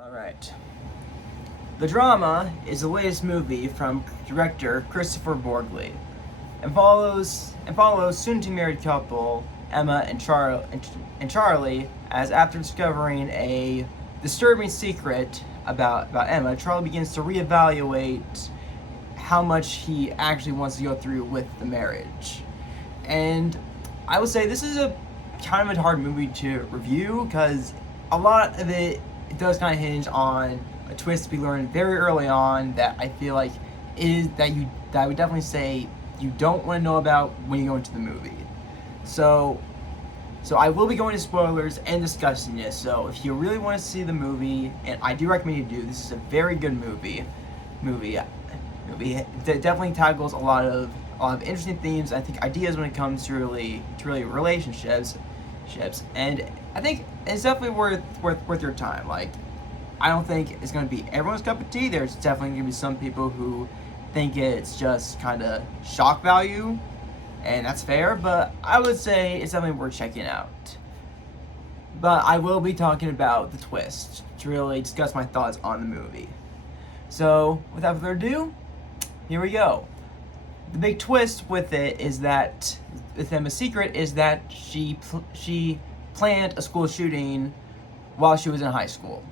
Alright. The Drama is the latest movie from director Kristopher Hogli and follows soon-to-be married couple Emma and Charlie as after discovering a disturbing secret about Emma, Charlie begins to reevaluate how much he actually wants to go through with the marriage. And I would say this is a kind of a hard movie to review because a lot of it does kind of hinge on a twist we learned very early on that I feel like is that I would definitely say you don't want to know about when you go into the movie. So I will be going to spoilers and discussing this. So if you really want to see the movie, and I do recommend you do, this is a very good movie that definitely tackles a lot of interesting themes. I think ideas when it comes to really relationships, and I think it's definitely worth your time. Like, I don't think it's gonna be everyone's cup of tea. There's definitely gonna be some people who think it's just kind of shock value, and that's fair. But I would say it's definitely worth checking out. But I will be talking about the twist to really discuss my thoughts on the movie. So without further ado, here we go. The big twist with it is that with Emma's secret is that she planned a school shooting while she was in high school.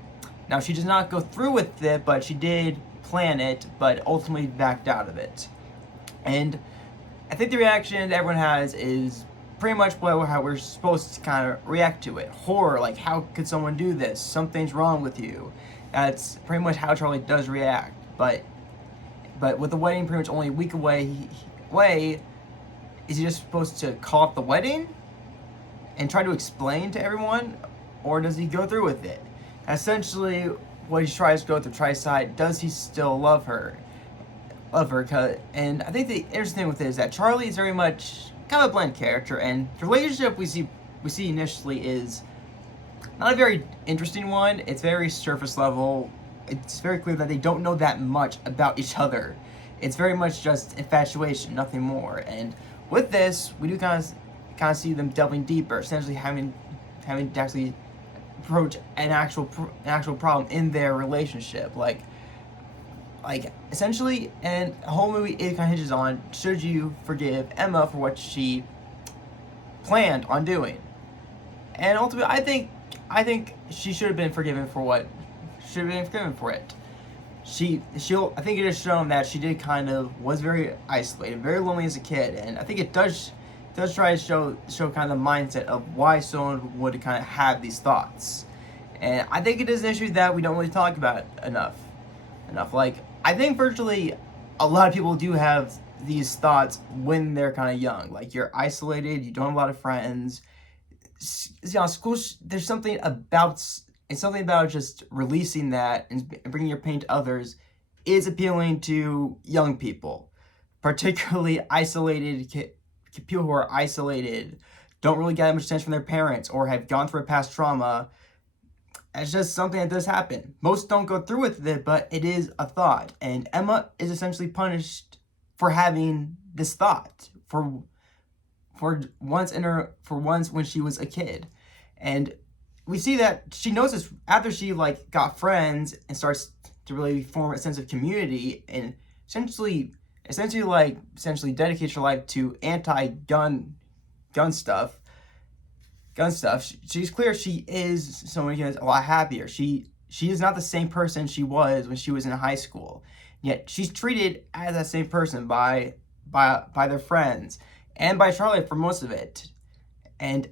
Now she does not go through with it, but she did plan it, but ultimately backed out of it. And I think the reaction that everyone has is pretty much how we're supposed to kind of react to it. Horror, like how could someone do this? Something's wrong with you. That's pretty much how Charlie does react. But with the wedding pretty much only a week away, is he just supposed to call off the wedding and try to explain to everyone, or does he go through with it? Essentially, what he tries to go through, try to decide, does he still love her? And I think the interesting thing with it is that Charlie is very much kind of a bland character, and the relationship we see initially is not a very interesting one. It's very surface level. It's very clear that they don't know that much about each other. It's very much just infatuation, nothing more. And with this, we do kind of see them delving deeper, essentially having to actually approach an actual problem in their relationship. Like essentially, and the whole movie it kind of hinges on: should you forgive Emma for what she planned on doing? And ultimately, I think she should have been forgiven for what should have been forgiven for it. I think it has shown that she did kind of was very isolated, very lonely as a kid, and I think it does try to show kind of the mindset of why someone would kind of have these thoughts. And I think it is an issue that we don't really talk about enough. Like, I think virtually a lot of people do have these thoughts when they're kind of young. Like, you're isolated, you don't have a lot of friends. School, there's something about just releasing that and bringing your pain to others is appealing to young people, particularly isolated people who are isolated, don't really get much attention from their parents, or have gone through a past trauma. It's just something that does happen. Most don't go through with it, but it is a thought. And Emma is essentially punished for having this thought for once when she was a kid. And we see that she knows this after she got friends and starts to really form a sense of community and essentially dedicates her life to anti-gun stuff. She's clear she is someone who is a lot happier. She is not the same person she was when she was in high school. Yet she's treated as that same person by their friends and by Charlie for most of it. And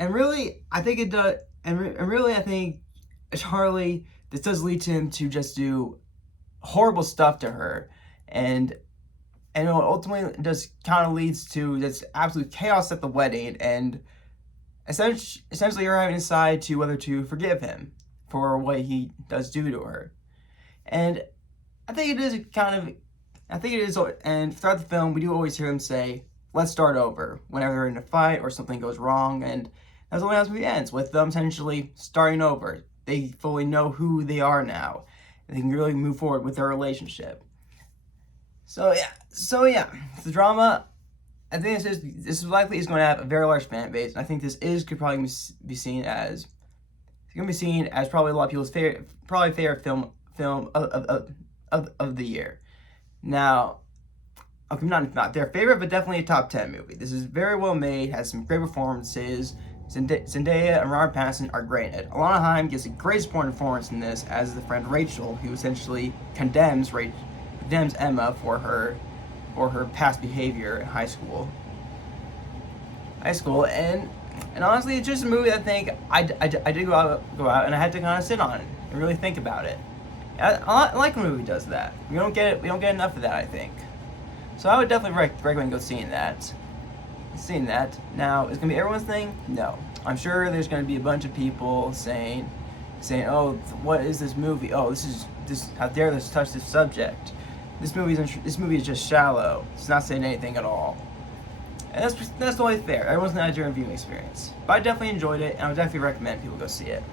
really, I think it does. And really, I think Charlie, this does lead to him to just do horrible stuff to her, and ultimately just kind of leads to this absolute chaos at the wedding, and essentially her having to decide to whether to forgive him for what he does do to her. And I think it is, and throughout the film, we do always hear him say, "Let's start over," whenever they're in a fight or something goes wrong, and that's the way the movie ends, with them essentially starting over. They fully know who they are now, and they can really move forward with their relationship. So yeah, the Drama, I think this is likely is going to have a very large fan base, and I think this could probably be seen as It's gonna be seen as probably a lot of people's favorite film of the year. Now, okay, not their favorite, but definitely a top 10 movie. This is very well made, has some great performances. Zendaya and Robert Pattinson are great in it. Alana Haim gives a great supporting performance in this as the friend Rachel, who essentially condemns Emma for her past behavior in high school. And honestly, it's just a movie that I think I did go out and I had to kind of sit on it and really think about it. I like when a movie does that. We don't get enough of that, I think. So I would definitely recommend go seeing that. Now, is it gonna be everyone's thing? No. I'm sure there's gonna be a bunch of people saying, "Oh, what is this movie? Oh, this. How dare this touch this subject? This movie is just shallow. It's not saying anything at all." And that's totally fair. Everyone's got a different viewing experience. But I definitely enjoyed it, and I would definitely recommend people go see it.